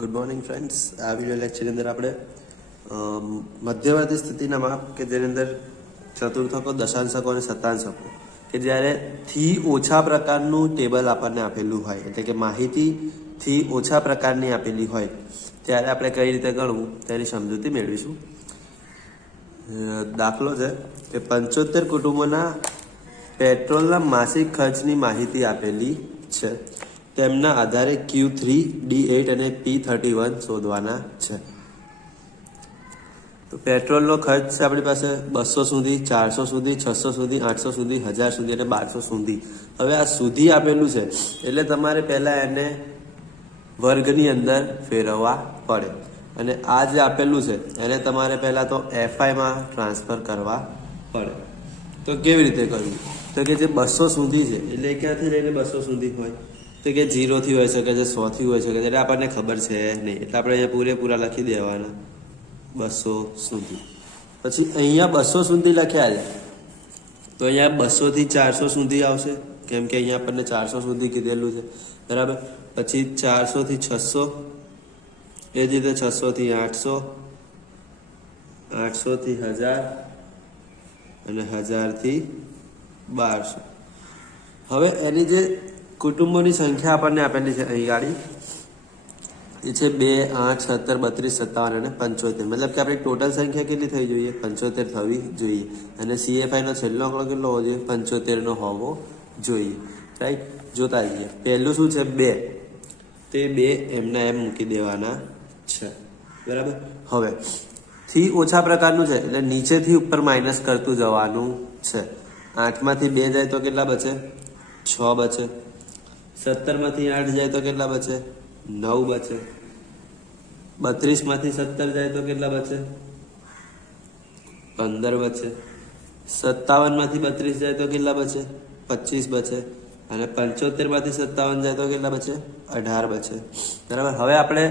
Good morning friends. આ video લેક્ચરની અંદર આપણે મધ્યવર્તી સ્થિતિના માપ કે જેની અંદર ચતુર્થકો, દશાંશકો અને શતાંશકો કે જ્યારે થી ઓછા પ્રકારનું ટેબલ આપણને આપેલું હોય, એટલે કે માહિતીથી ઓછા પ્રકારની આપેલી હોય ત્યારે આપણે કઈ રીતે ગણવું તેની સમજૂતી મેળવીશું. દાખલો છે કે 75 કુટુંબોના પેટ્રોલના માસિક ખર્ચની માહિતી આપેલી છે. તેમના આધારે Q3, D8 અને P31 શોધવાના છે. તો પેટ્રોલનો ખર્ચ છે આપણી પાસે 200 સુધી, 400 સુધી, 600 સુધી, 800 સુધી, 1000 સુધી અને 1200 સુધી. હવે આ સુધી આપેલું છે એટલે તમારે પહેલાં એને વર્ગની અંદર ફેરવવા પડે અને આ જે આપેલું છે એને તમારે પહેલાં તો FIમાં ટ્રાન્સફર કરવા પડે. તો કેવી રીતે કરવું? તો કે જે 200 સુધી છે એટલે ક્યાંથી લઈને 200 સુધી હોય તો કે 0 થી હોઈ શકે છે, 100 થી હોઈ શકે છે, એટલે આપણને ખબર છે નહીં એટલે આપણે અહીંયા પૂરેપૂરા લખી દેવાના 200 સુધી. પછી અહીંયા 200 સુધી લખ્યા છે તો અહીંયા 200 થી 400 સુધી આવશે, કેમ કે અહીંયા આપણને 400 સુધી કીધેલું છે, બરાબર. પછી 400 થી 600, એ જ રીતે 600 થી 800, 800 થી 1000 અને 1000 થી 1200. હવે એની જે કુટુંબોની સંખ્યા આપણને આપેલી છે અહીં ગાડી એ છે 2, 8, 17, 32, 57 અને 75. મતલબ કે આપણી ટોટલ સંખ્યા કેટલી થઈ જોઈએ? 75 થવી જોઈએ. અને CFI નો છેલ્લો આંકડો કેટલો હોવો જોઈએ? 75 નો હોવો જોઈએ. રાઈટ, જોતા જઈએ. પહેલું શું છે? 2. તે 2 એમના એમ મૂકી દેવાના છે, બરાબર. હવે થી ઓછા પ્રકારનું છે એટલે નીચેથી ઉપર માઇનસ કરતું જવાનું છે. 8 માંથી 2 જાય તો કેટલા બચે? 6 બચે. 17 માંથી 8 જાય તો કેટલા બચે? 9 બચે. 32 માંથી 17 જાય તો કેટલા બચે? 15 બચે. 57 માંથી 32 જાય તો કેટલા બચે? 25 બચે. અને 75 માંથી 57 જાય તો કેટલા બચે? 18 બચે, બરાબર. હવે આપણે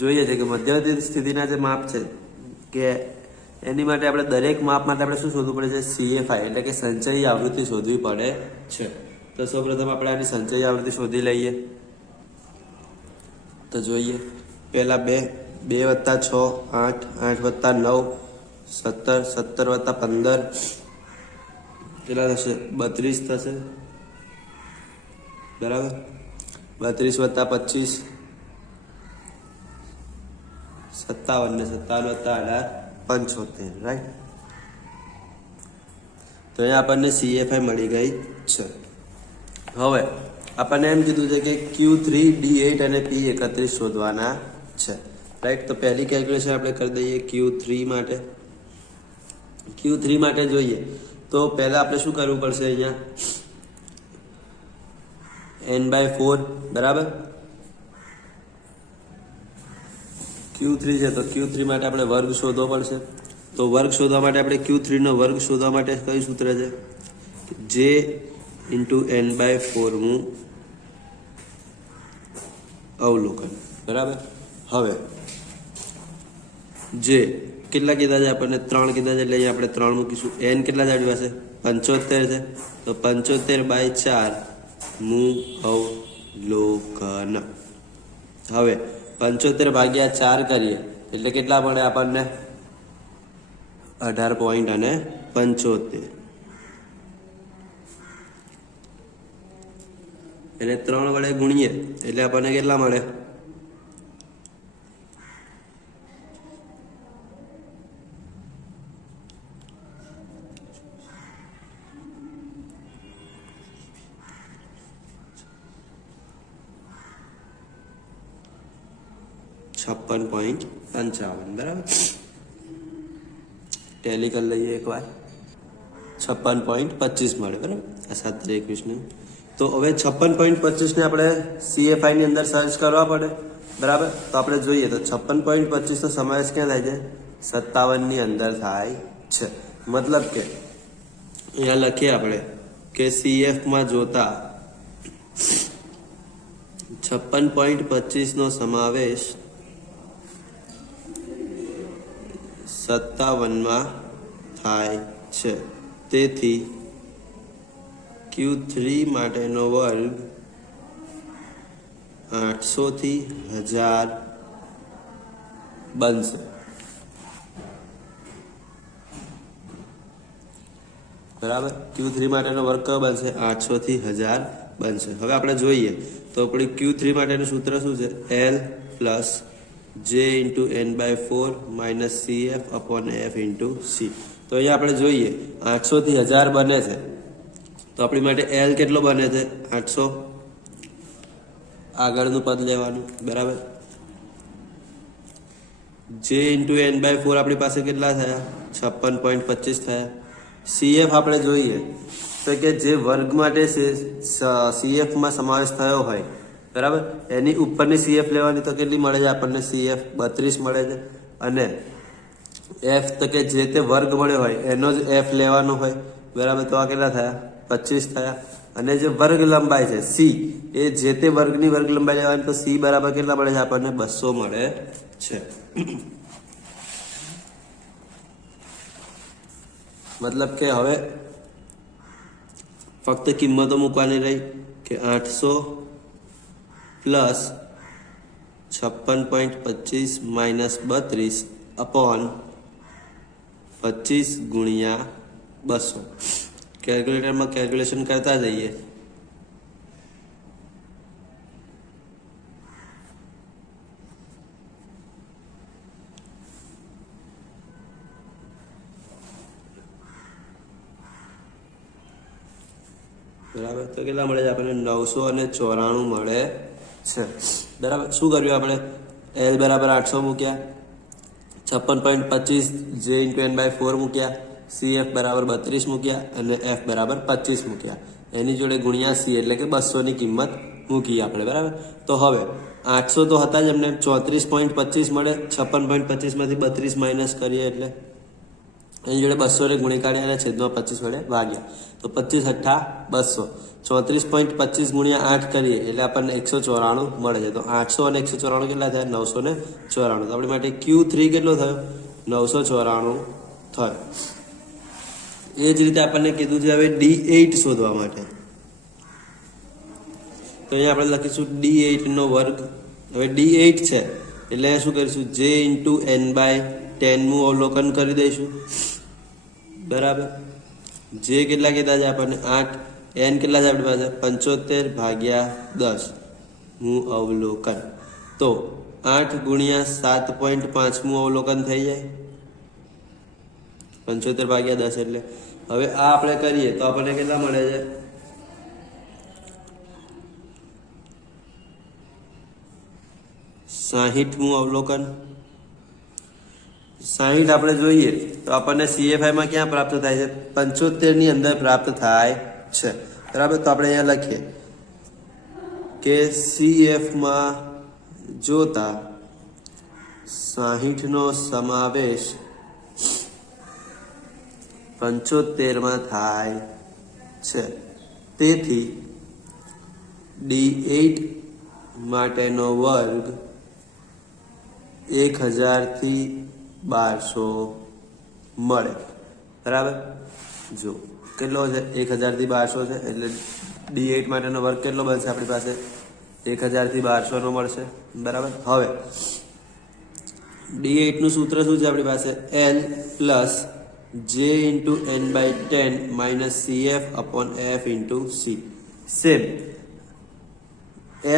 જોઈએ છે કે મધ્યવર્તી સ્થિતિના જે માપ છે કે એની માટે આપણે દરેક માપ માટે આપણે શું શોધવું પડે છે? CFI એટલે કે સંચયી આવૃત્તિ શોધવી પડે છે. તો સૌપ્રથમ આપણે આની સંચયી આવૃત્તિ શોધી લઈએ. તો જોઈએ, પહેલા 2 વત્તા 6 8, 8 વત્તા 9 17, 17 વત્તા 15 કેટલા થશે? 32 થશે, બરાબર. 32 વત્તા 25 57 ને 57 વત્તા 18 75, રાઈટ. તો અહીંયા આપણને CFI મળી ગઈ છે. હવે આપણને એમ કીધું છે કે Q3, D8 અને P31 શોધવાના છે, રાઈટ. તો પહેલી કેલ્ક્યુલેશન આપણે કરી દઈએ Q3 માટે. Q3 માટે જોઈએ તો પહેલા આપણે શું કરવું પડશે? અહીંયા n/4, બરાબર. Q3 છે તો Q3 માટે આપણે વર્ગ શોધવો પડશે. તો વર્ગ શોધવા માટે આપણે Q3 નો વર્ગ શોધવા માટે કયું સૂત્ર છે? J × n/4 નું અવલોકન, બરાબર. હવે જે કેટલા કીધા છે આપણને? 3 કીધા છે એટલે અહીંયા આપણે 3 મૂકીશું. n કેટલા છે આપણી પાસે? 75 છે તો 75/4 નું અવલોકન. હવે 75 ભાગ્યા 4 કરીએ એટલે કેટલા મળે આપણને? 18.75. એને 3 વડે ગુણીએ એટલે આપણને કેટલા મળે? 56.55, બરાબર. ટેલી કરી લઈએ એકવાર. 56.25 મળે, બરાબર. આ 7/21 તો હવે 56.25 ને આપણે CFI ની અંદર સર્ચ કરવા પડે, બરાબર. તો આપણે જોઈએ તો 56.25 નો સમાવેશ ક્યાં થાય છે? 57 ની અંદર થાય છે. મતલબ કે અહીંયા લખીએ આપણે કે CF માં જોતા 56.25 નો સમાવેશ 57 માં થાય છે. તેથી Q3 માટેનો વર્ગ 800 થી 1000 બનશે. બરાબર. Q3 માટેનો વર્ગ કયો બનશે? 800 થી 1000 બનશે. હવે આપણે જોઈએ તો આપણી Q3 માટેનું સૂત્ર શું છે? L plus J into N/4 minus CF upon F into C. તો અહીંયા આપણે જોઈએ 800 થી 1000 બને છે તો આપણી માટે L કેટલો બને છે? 800. આગળનું પદ લેવાનું. બરાબર. J ઇન્ટુ N/4 આપણી પાસે કેટલા થયા? 56.25 થયા. CF આપણે જોઈએ તો કે જે વર્ગ માટે CF માં સમાવેશ થયો હોય, બરાબર, એની ઉપરની CF લેવાની તો કેટલી મળે છે આપણને? CF 32 મળે છે. અને F તો કે જે તે વર્ગ મળ્યો હોય એનો જ F લેવાનો હોય, બરાબર. તો આ કેટલા થયા? 25 થયા. અને જે વર્ગ લંબાઈ છે C, એ જે તે વર્ગની વર્ગ લંબાઈ લેવાની તો C બરાબર કેટલા મળે છે આપણને? 200 મળે છે. મતલબ કે હવે ફક્ત કિંમતો મૂકવાની રહી કે 800 પ્લસ 56.25 માઇનસ 32 અપોન 25 ગુણ્યા 200. કેલ્ક્યુલેટરમાં કેલ્ક્યુલેશન કરતા જઈએ. બરાબર. તો કેટલા મળે છે આપણને? 994 મળે છે. બરાબર. શું કર્યું આપણે? L બરાબર 800 મૂક્યા, 56.25 J ઇન્ટુ N/4 મૂક્યા, CF બરાબર 32 મૂક્યા અને F બરાબર 25 મૂક્યા. એની જોડે ગુણ્યા C એટલે કે 200 ની કિંમત મૂકી આપણે. બરાબર. તો હવે 800 તો હતા જ એમને 34.25 મળે. 56.25 માંથી 32 માઇનસ કરીએ એટલે એની જોડે 200 ને ગુણી કાઢ્યા અને છેદમાં 25 વડે ભાગ્યા તો 25 × 200. 34.25 ગુણ્યા 8 કરીએ એટલે આપણને 194 મળે છે. તો 800 અને 194 કેટલા થયા? 994. તો આપણી માટે Q3 કેટલો થયો? 994 થયો. એ જ રીતે આપણને કીધું છે હવે D8 શોધવા માટે. તો અહીંયા આપણે લખીશું D8 નો વર્ગ. હવે D8 છે એટલે શું કરીશું? J ઇન્ટુ N/10 નું અવલોકન કરી દઈશું. બરાબર. જે કેટલા કીધા છે આપણને? 8. N કેટલા છે આપણી પાસે? 75 ભાગ્યા 10 નું અવલોકન. તો 8 ગુણ્યા 7.5 નું અવલોકન થઈ જાય. 75 ભાગ્યા 10 એટલે હવે આ આપણે કરીએ તો આપણને કેટલા મળે છે? 60 નું અવલોકન. 60 આપણે જોઈએ તો આપણને CFI માં ક્યાં પ્રાપ્ત થાય છે? 75 ની અંદર પ્રાપ્ત થાય છે. બરાબર. તો આપણે અહીંયા લખીએ કે CF માં જોતા 60 નો સમાવેશ 75 માં થાય છે. તેથી D8 માટેનો વર્ગ 1000 થી 1200 મળે. બરાબર. જો કેટલો છે? 1000 થી 1200 છે એટલે D8 માટેનો વર્ગ કેટલો બનશે આપણી પાસે? 1000 થી 1200 નો મળશે. બરાબર. હવે D8 નું સૂત્ર શું છે આપણી પાસે? L plus J into N/10 minus CF upon F into C. Same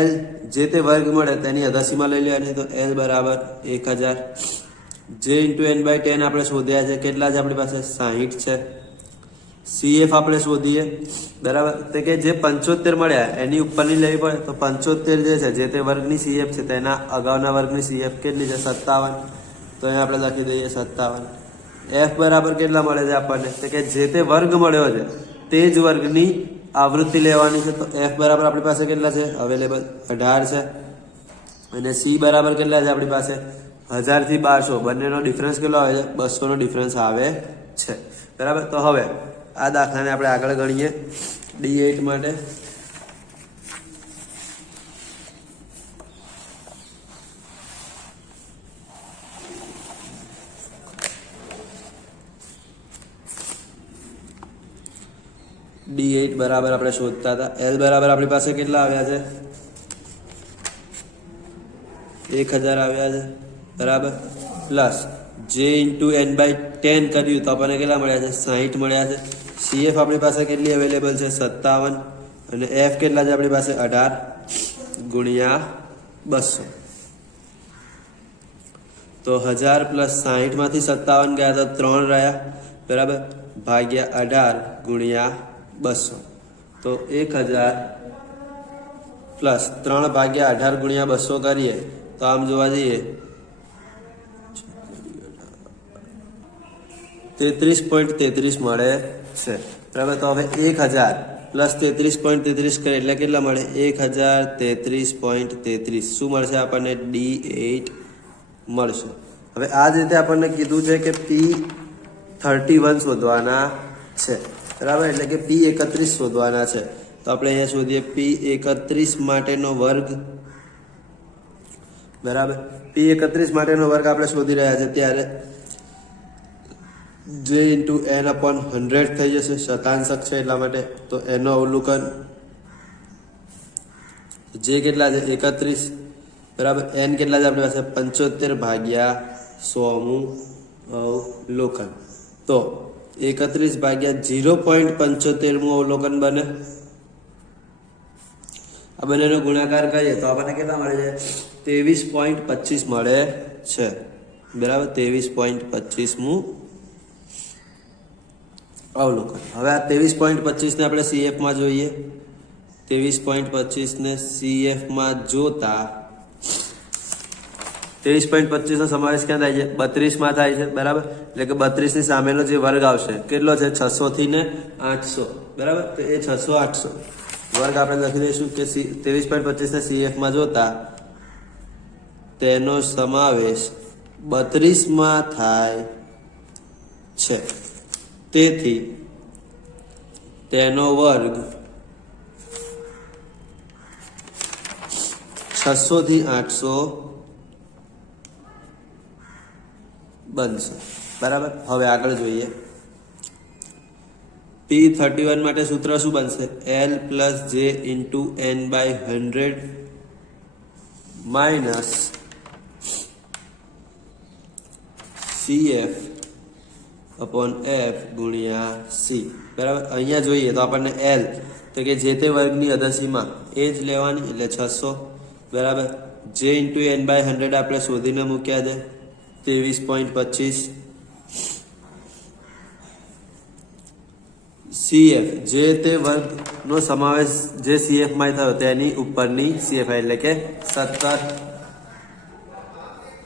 L જે તે વર્ગ મળે તેની અધાસીમાં લઈ લેવાની. તો L બરાબર 1000. J ઇન્ટુ N/10 આપણે શોધ્યા છે. કેટલા છે આપણી પાસે? 60 છે. CF આપણે શોધીએ. બરાબર. તો કે જે 75 મળ્યા એની ઉપરની લેવી પડે. તો 75 જે છે જે તે વર્ગની CF છે તેના અગાઉના વર્ગની CF કેટલી છે? 57. તો અહીંયા આપણે લખી દઈએ 57. F બરાબર કેટલા મળે છે આપણને? તો કે જે તે વર્ગ મળ્યો છે તે જ વર્ગની આવૃત્તિ લેવાની છે. તો F બરાબર આપણી પાસે કેટલા છે? અવેલેબલ 18 છે. અને C બરાબર કેટલા છે આપણી પાસે? 1000 થી 1200 બંનેનો ડિફરન્સ કેટલો આવે છે? 200 નો ડિફરન્સ આવે છે. બરાબર. તો હવે આ દાખલાને આપણે આગળ ગણીએ D8 માટે. D8 બરાબર આપણે શોધતા હતા. L બરાબર આપણી પાસે કેટલા આવ્યા છે? 1000 આવ્યા છે. બરાબર. પ્લસ જે ઇન્ટુ એન બાય 10 કર્યું તો આપણને કેટલા મળ્યા છે? 60 મળ્યા છે. સીએફ આપણી પાસે કેટલી અવેલેબલ છે? 57. અને એફ કેટલા છે આપણી પાસે? 18 ગુણ્યા 200. તો 1000 પ્લસ 60 માંથી 57 ગયા તો 3 રહ્યા, બરાબર, ભાગ્યા 18 ગુણ્યા 200. તો 1000 પ્લસ 3 ભાગ્યા 18 ગુણ્યા 200 કરીએ તો આમ જોવા જઈએ 33.33 મળે છે, બરાબર. તો હવે 1000 પ્લસ 33.33 કરીએ એટલે કેટલા મળે? 1033.33. શું મળશે આપણને? D8 મળશે. હવે આ જ રીતે આપણને કીધું છે કે P31 શોધવાના છે, બરાબર, એટલે કે P31 શોધવાના છે. તો આપણે અહીંયા શોધીએ P31 માટેનો વર્ગ, બરાબર. P31 માટેનો વર્ગ આપણે શોધી રહ્યા છે ત્યારે j ઇન્ટુ n અપોન 100 થઈ જશે, શતાંશક છે એટલા માટે. તો એનો અવલોકન j કેટલા છે? 31, બરાબર. n કેટલા છે આપણી પાસે? 75 ભાગ્યા 100 અવલોકન. તો 31 ભાગ્યા 0.75 અવલોકન બને. આ બંનેનો ગુણાકાર કરીએ તો આપણને કેટલા મળે છે? 23.25 મળે છે, બરાબર. 23.25 અવલોકન. હવે આ 23.25 ને આપણે CF માં જોઈએ. 23.25 ને CF માં જોતા 23.25 નો સમાવેશ ક્યાં થાય છે? 32 માં થાય છે, બરાબર. એટલે કે 32 ની સામેનો જે વર્ગ આવશે કેટલો છે? 600 થી ને 800, બરાબર. તો એ 600 800 વર્ગ આપણે લખી દઈશું કે 23.25 ને CF માં જોતા તેનો સમાવેશ 32 માં થાય છે, તેથી તેનો વર્ગ 600 થી 800 બનશે, બરાબર. હવે આગળ જોઈએ. P31 માટે સૂત્ર શું બનશે? L plus J into n by 100 minus CF upon F ગુણ્યા C, બરાબર. અહીંયા જોઈએ તો આપણને L તો કે જે તે વર્ગની અધસીમા એ જ લેવાની, એટલે 600, બરાબર. J ઇન્ટુ n બાય 100 આપણે શોધીને મૂક્યા છે 23.25. CF જે તે વર્ગનો સમાવેશ જે CF માં થયો તેની ઉપરની CF એટલે કે 17.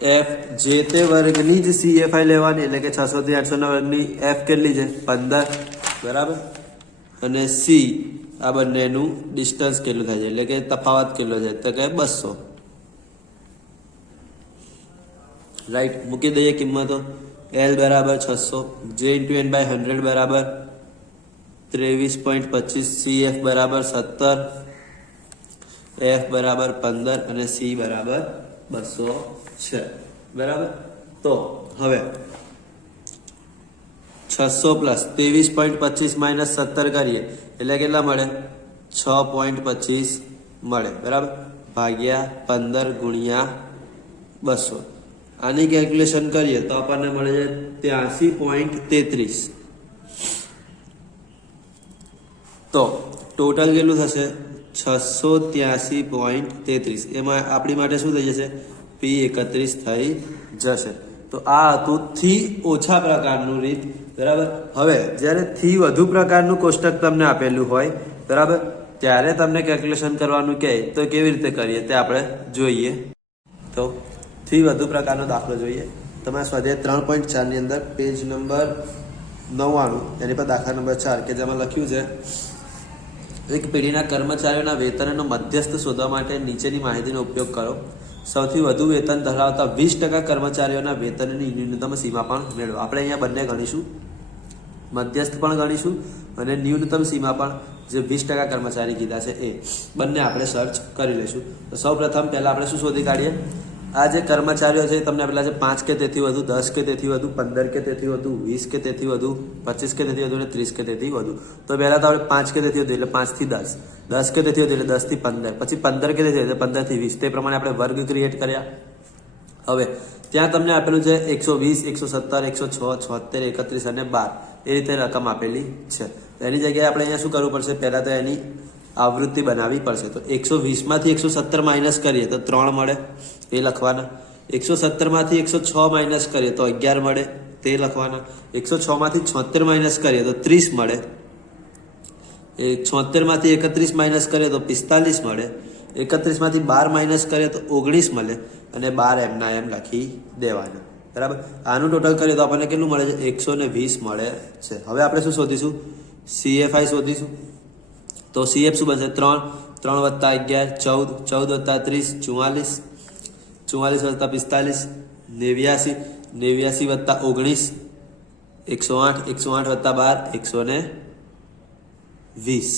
F જે તે વર્ગની જ CFI લેવાની, એટલે કે 600 થી 800 ના વર્ગની F કેટલી છે? 15, બરાબર. અને C આ બંનેનું ડિસ્ટન્સ કેટલું થાય છે, એટલે કે તફાવત કેટલો છે? તો કે 200, રાઈટ. મૂકી દઈએ કિંમતો. L બરાબર 600, J ઇન્ટુ n બાય 100 બરાબર 23.25, CF બરાબર 17, F બરાબર 15 અને C બરાબર 200 છે, બરાબર. તો હવે 600 પ્લસ 23.25 માઇનસ 17 કરીએ એટલે કેટલા મળે? 6.25 મળે, બરાબર, ભાગ્યા 15 ગુણ્યા 200. આની કેલ્ક્યુલેશન કરીએ તો આપણને મળે છે 83.33. તો ટોટલ કેટલું થશે? 683.33. એમાં આપણી માટે શું થઈ જશે? P31 થઈ જશે. તો આ હતું થી ઓછા પ્રકારનું રીત, બરાબર. હવે જ્યારે થી વધુ પ્રકારનું કોષ્ટક તમને આપેલું હોય, બરાબર, ત્યારે તમને કેલ્ક્યુલેશન કરવાનું કહે તો કેવી રીતે કરીએ તે આપણે જોઈએ. તો થી વધુ પ્રકારનો દાખલો જોઈએ. તમારા સ્વાધ્યાય 3.4 ની અંદર પેજ નંબર 99 એની પર દાખલા નંબર 4 કે જેમાં લખ્યું છે એક પેઢીના કર્મચારીઓના વેતનનો મધ્યસ્થ શોધવા માટે નીચેની માહિતીનો ઉપયોગ કરો. સૌથી વધુ વેતન ધરાવતા 20% કર્મચારીઓના વેતનની ન્યૂનતમ સીમા પણ મેળવો. આપણે અહીંયા બંને ગણીશું, મધ્યસ્થ પણ ગણીશું અને ન્યૂનતમ સીમા પણ જે 20% કર્મચારી કીધા છે એ બંને આપણે સર્ચ કરી લઈશું. તો સૌ પ્રથમ પહેલા આપણે શું શોધી કાઢીએ? આ જે કર્મચારીઓ છે તમને આપેલા છે 5 કે તેથી વધુ, 10 કે તેથી વધુ, 15 કે તેથી વધુ, 20 કે તેથી વધુ, 25 કે તેથી વધુ અને 30 કે તેથી વધુ. તો પહેલા તો આપણે 5 કે તેથી વધુ એટલે 5 થી 10, 10 કે તેથી વધુ એટલે 10 થી 15, પછી 15 કે તેથી વધુ એટલે 15 થી 20. તે પ્રમાણે આપણે વર્ગ ક્રિએટ કર્યા. હવે ત્યાં તમને આપેલું છે 120, 117, 106, 76, 31 અને 12 એ રીતે રકમ આપેલી છે. એની જગ્યાએ આપણે અહીંયા શું કરવું પડશે? પહેલા તો એની આવૃત્તિ બનાવવી પડશે. તો 120 માંથી 117 માઇનસ કરીએ તો 3 મળે, એ લખવાના. 117 માંથી 106 માઇનસ કરીએ તો 11 મળે, તે લખવાના. 106 માંથી 76 માઇનસ કરીએ તો 30 મળે. 76 માંથી 31 માઇનસ કરીએ તો 45 મળે. 31 માંથી 12 માઇનસ કરીએ તો 19 મળે અને 12 એમના એમ લખી દેવાના. બરાબર. આનું ટોટલ કરીએ તો આપણને કેટલું મળે છે? 120 મળે છે. હવે આપણે શું શોધીશું? CFI શોધીશું. તો CF શું બનશે? 3, 3 વત્તા 11, 14, 14 વત્તા 30, 44, 44 વત્તા 45, 89, 89 વત્તા 19, 108, 108 વત્તા 12, 120.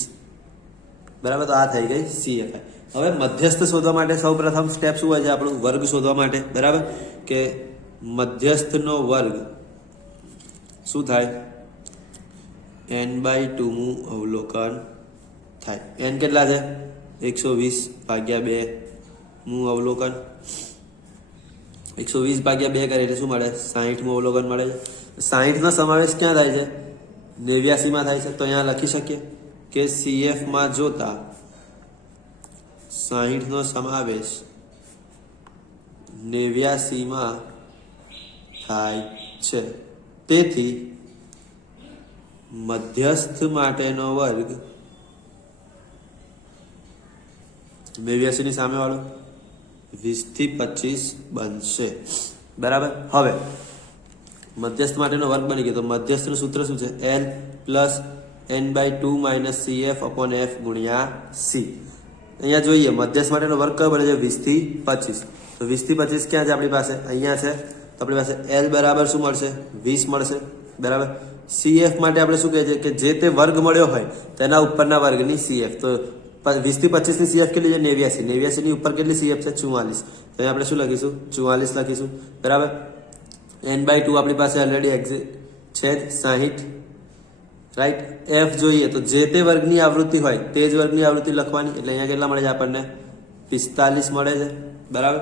બરાબર. તો આ થઈ ગઈ CFI. હવે મધ્યસ્થ શોધવા માટે સૌ પ્રથમ સ્ટેપ શું હોય છે આપણું? વર્ગ શોધવા માટે. બરાબર. કે મધ્યસ્થનો વર્ગ શું થાય? n/2 નું અવલોકન થાય. n કેટલા છે? 120 ભાગ્યા 2 નું અવલોકન. 120 ભાગ્યા 2 કરે એટલે શું મળે? 60 નું અવલોકન મળે છે. 60 નો સમાવેશ ક્યાં થાય છે? 89 માં થાય છે. તો અહીંયા લખી શકીએ કે CF માં જોતા 60 નો સમાવેશ 89 માં થાય છે. તેથી મધ્યસ્થ માટેનો વર્ગ 89 ની સામે વાળો 20 થી 25 બનશે. બરાબર. હવે મધ્યસ્થ માટેનો વર્ગ બની ગયો. તો મધ્યસ્થનું સૂત્ર શું છે? L plus n/2 minus CF/F ગુણ્યા C. અહીંયા જોઈએ મધ્યસ્થ માટેનો વર્ગ કયો બને છે? 20 થી 25. તો 20 થી 25 ક્યાં છે આપણી પાસે? અહીંયા છે. તો આપણી પાસે L બરાબર શું મળશે? 20 મળશે. બરાબર. CF માટે આપણે શું કહે છે? કે જે તે વર્ગ મળ્યો હોય તેના ઉપરના વર્ગની CF. તો 20 થી 25 ની CF કેટલી છે? 89. 89 ની ઉપર કેટલી CF છે? 44. તો અહીંયા આપણે શું લખીશું? 44 લખીશું. બરાબર. n/2 આપણી પાસે ઓલરેડી છે 60. રાઈટ. F જોઈએ તો જે તે વર્ગની આવૃત્તિ હોય તે જ વર્ગની આવૃત્તિ લખવાની. એટલે અહીંયા કેટલા મળે છે આપણને? 45 મળે છે. બરાબર.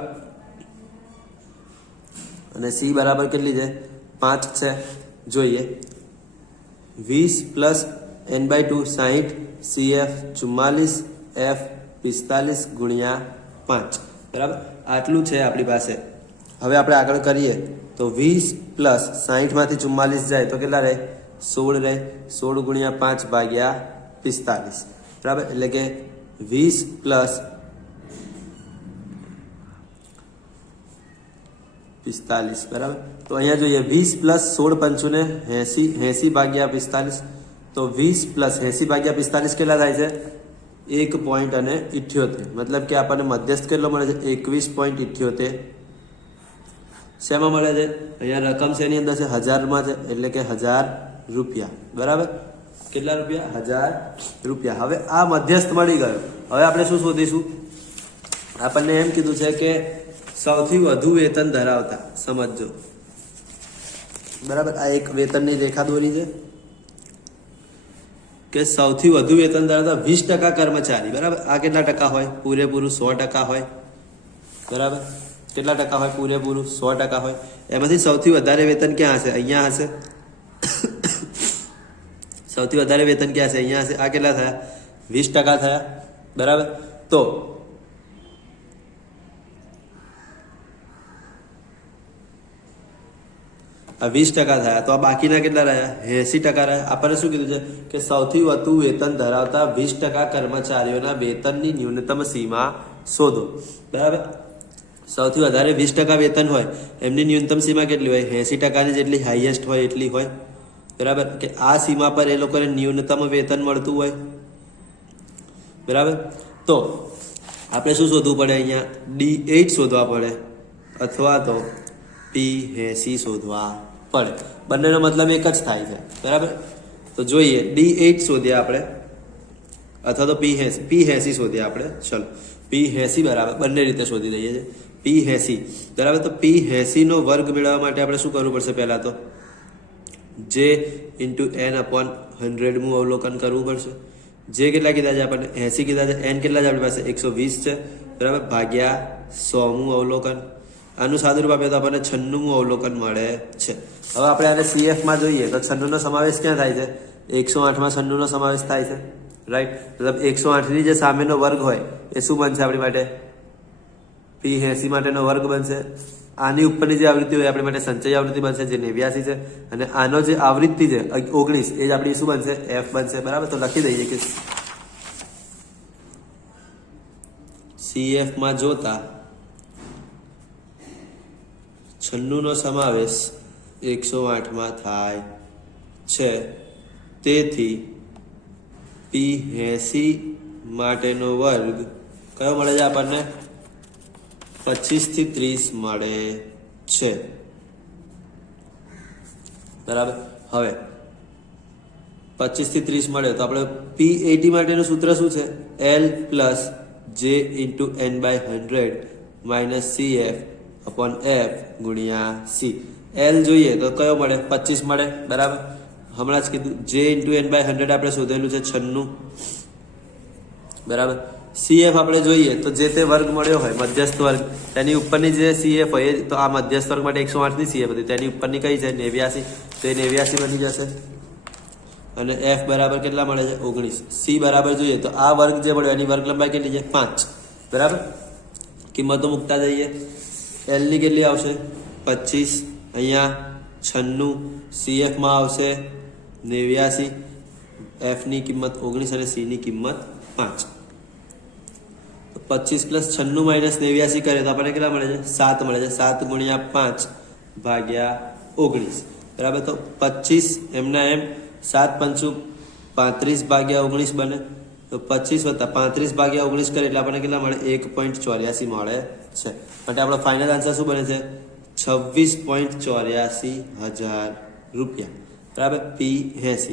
અને C બરાબર કેટલી છે? 5 છે. જોઈએ 20 પ્લસ n/2 60, CF 44, F 45 ગુણ્યા 5. બરાબર. આટલું છે આપણી પાસે. હવે આપણે આગળ કરીએ તો 20 પ્લસ 60 માંથી 44 જાય તો કેટલા રહે? 16 રહે. 16 ગુણ્યા 5 ભાગ્યા 45. બરાબર. એટલે કે 20 પ્લસ 45. બરાબર. તો અહીંયા જોઈએ 20 પ્લસ 16 પંચું ને 80, 80 ભાગ્યા 45. તો 20 પ્લસ 80 ભાગ્યા 45 કેટલા થાય છે? 1.78. મતલબ કે આપણને મધ્યસ્થ કેટલો મળે છે? 21.78. શેમાં મળે છે? અહીંયા રકમ છે એની અંદર છે 1000 છે. એટલે કે 1000 રૂપિયા. બરાબર. કેટલા રૂપિયા? 1000 રૂપિયા. હવે આ મધ્યસ્થ મળી ગયો. હવે આપણે શું શોધીશું? આપણને એમ કીધું છે કે સૌથી વધુ વેતન ધરાવતા, સમજો. બરાબર. આ એક વેતનની રેખા દોરી છે કે સૌથી વધુ વેતન ધરાવતા 20% કર્મચારી. બરાબર. આ કેટલા ટકા હોય? પૂરેપૂરું 100% હોય. બરાબર. કેટલા ટકા હોય? પૂરેપૂરું 100% હોય. એમાંથી સૌથી વધારે વેતન ક્યાં હશે? અહીંયા હશે. સૌથી વધારે વેતન ક્યાં હશે? અહીંયા હશે. આ કેટલા થયા? 20% થયા. બરાબર. તો આ 20% થયા. તો આ બાકીના કેટલા રહ્યા? 80% રહ્યા. આપણને શું કીધું છે કે સૌથી વધુ વેતન ધરાવતા 20% કર્મચારીઓના વેતનની ન્યૂનતમ સીમા શોધો. બરાબર. સૌથી વધારે 20% વેતન હોય એમની ન્યૂનતમ સીમા કેટલી હોય? 80%ની જેટલી હાઈએસ્ટ હોય એટલી હોય. બરાબર. કે આ સીમા પર એ લોકોને ન્યૂનતમ વેતન મળતું હોય. બરાબર. તો આપણે શું શોધવું પડે? અહીંયા D8 શોધવા પડે અથવા તો P80 શોધવા પડે. બંનેનો મતલબ એક જ થાય છે. બરાબર. તો જોઈએ D8 શોધીએ આપણે અથવા તો P80 શોધીએ આપણે. ચલો P80 બરાબર બંને રીતે શોધી દઈએ છીએ. P80 બરાબર. તો P80 નો વર્ગ મેળવવા માટે આપણે શું કરવું પડશે? પહેલા તો J × n/100 નું અવલોકન કરવું પડશે. J કેટલા કીધા છે આપણને? 80 કીધા છે. n કેટલા છે આપણી પાસે? 120 છે. બરાબર. ભાગ્યા 100 નું અવલોકન. આનું સાદુરૂપ આપીએ તો આપણને 96મું અવલોકન મળે છે. હવે આપણે આને CF માં જોઈએ તો 96 નો સમાવેશ ક્યાં થાય છે? 108 માં 96 નો સમાવેશ થાય છે, રાઈટ. મતલબ 108 ની જે સામેનો વર્ગ હોય એ શું બનશે આપણી માટે? P80 માટેનો વર્ગ બનશે. આની ઉપરની જે આવૃત્તિ હોય આપણી માટે સંચય આવૃત્તિ બનશે જે 89 છે, અને આનો જે આવૃત્તિ છે 19 એ જ આપણી શું બનશે? F બનશે, બરાબર. તો લખી દઈએ કે CF માં જોતા 96 નો સમાવેશ 108 માં થાય છે, તેથી P80 માટેનો વર્ગ કયો મળે છે આપણને? 25 થી 30 મળે છે, બરાબર. હવે 25 થી 30 મળે તો આપણે P80 માટેનું સૂત્ર શું છે? L plus J into n/100 minus CF upon F ગુણ્યા C. L જોઈએ તો કયો મળે? 25 મળે, બરાબર. હમણાં જ કીધું J ઇન્ટુ n/100 આપણે શોધેલું છે 96, બરાબર. CF આપણે જોઈએ તો જે તે વર્ગ મળ્યો હોય મધ્યસ્થ વર્ગ તેની ઉપરની જે CF હોય તો આ મધ્યસ્થ વર્ગ માટે 108 ની CF હતી, તેની ઉપરની કઈ છે? 89, તો એ 89 બની જશે. અને F બરાબર કેટલા મળે છે? 19. C બરાબર જોઈએ તો આ વર્ગ જે મળ્યો એની વર્ગ લંબાઈ કેટલી છે? 5, બરાબર. કિંમતો મૂકતા જઈએ. L ની કેટલી આવશે? 25, અહીંયા 96, CF માં આવશે 89, F ની કિંમત 19 અને C ની કિંમત 5. 25 પ્લસ 96 માઇનસ 89 કરીએ તો આપણને કેટલા મળે છે? 7 મળે છે. 7 ગુણ્યા 5 ભાગ્યા 19, બરાબર. તો 25 એમના એમ 7 પંચું 35 ભાગ્યા 19 બને, તો 25 વત્તા 35 ભાગ્યા 19 કરીએ એટલે આપણને કેટલા મળે? 1.84 મળે છે. માટે આપણો ફાઇનલ આન્સર શું બને છે? 26.84,000 રૂપિયા, બરાબર. P80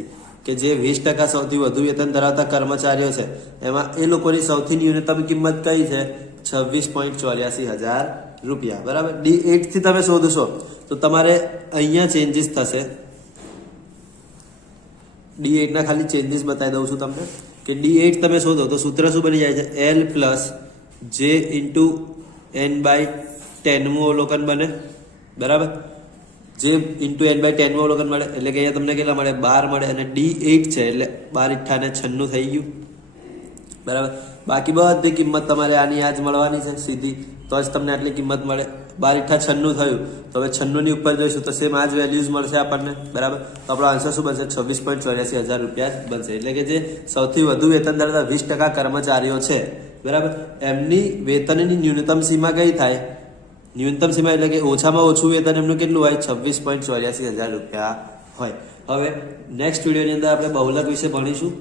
કે જે 20% સૌથી વધુ વેતન ધરાવતા કર્મચારીઓ છે એમાં એ લોકોની સૌથી ન્યૂનતમ કિંમત કઈ છે? 26.84,000 રૂપિયા, બરાબર. D8 થી તમે શોધશો તો તમારે અહીંયા ચેન્જીસ થશે. D8 ના ખાલી ચેન્જીસ બતાવી દઉં છું તમને કે D8 તમે શોધો તો સૂત્ર શું બની જાય છે? L પ્લસ J ઇન્ટુ n/10મું અવલોકન બને, બરાબર. જે ઇન્ટુ n/10 અવલોકન મળે એટલે કે અહીંયા તમને કેટલા મળે? 12 મળે. અને D8 છે એટલે 12 × 96 થઈ ગયું, બરાબર. બાકી બધી કિંમત તમારે આની આ જ મળવાની છે સીધી, તો જ તમને આટલી કિંમત મળે. 12 × 96 થયું તો હવે 96 ની ઉપર જોઈશું તો સેમ આ જ વેલ્યુઝ મળશે આપણને, બરાબર. તો આપણો આન્સર શું બનશે? 26.84,000 રૂપિયા બનશે. એટલે કે જે સૌથી વધુ વેતન ધરાવતા 20% કર્મચારીઓ છે, બરાબર, એમની વેતનની ન્યૂનતમ સીમા કઈ થાય? ન્યૂનતમ સીમા એટલે કે ઓછામાં ઓછું વેતન એમનું કેટલું હોય? 26.84,000 રૂપિયા હોય. હવે નેક્સ્ટ વિડીયોની અંદર આપણે બહુલક વિશે ભણીશું.